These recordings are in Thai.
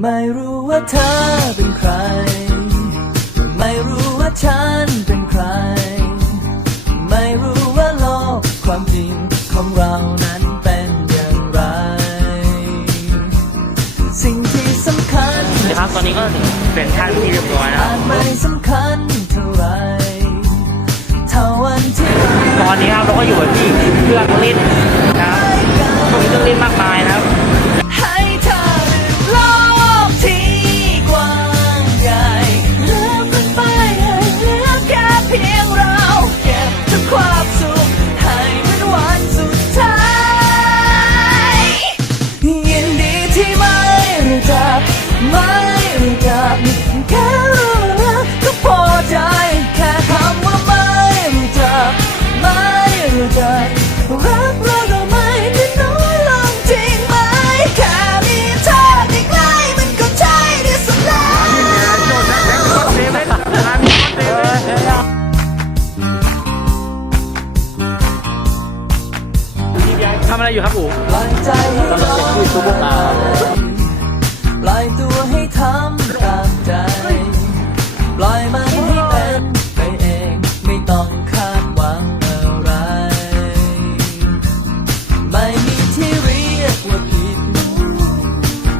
ไม่รู้ว่าเธอเป็นใคร ไม่รู้ว่าฉันเป็นใคร ไม่รู้ว่าโลกความจริงของเรานั้นเป็นอย่างไร สิ่งที่สำคัญนะครับตอนนี้ก็ถึงเป็นท่านที่เรียบร้อยนะคอาจไม่สำคัญเท่าไหรเท่าวันที่ ตอนนี้ครับเราก็อยู่กับที่เครื่องเล่นนะครับมีเครื่องเล่นมากมายนะครับ ที่ไม่รู้จักไม่รู้จัก ทำอะไรอยู่ครับปู่ปล่อยใจให้ลอยปล่อยตัวให้ทำตามใจ ปล่อยมันให้เป็นไปเองไม่ต้องคาดหวังอะไร ไม่มีที่เรียกว่าผิด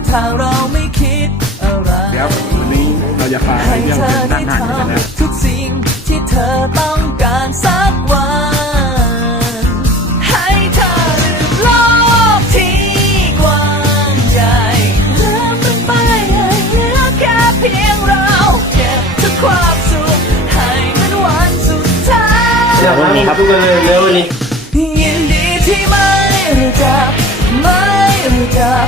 ถ้าเราไม่คิดอะไรเดี๋ยววันนี้เราจะพาไปให้เที่ยวเธอเป็นด้าได้นหน้ากันนะทำทุกสิ่งที่เธอต้องการสักวัน อย่างวันนี้ครับทุกคนเลยเร็ววันนี้ยินดีที่ไม่รู้จักไม่รู้จัก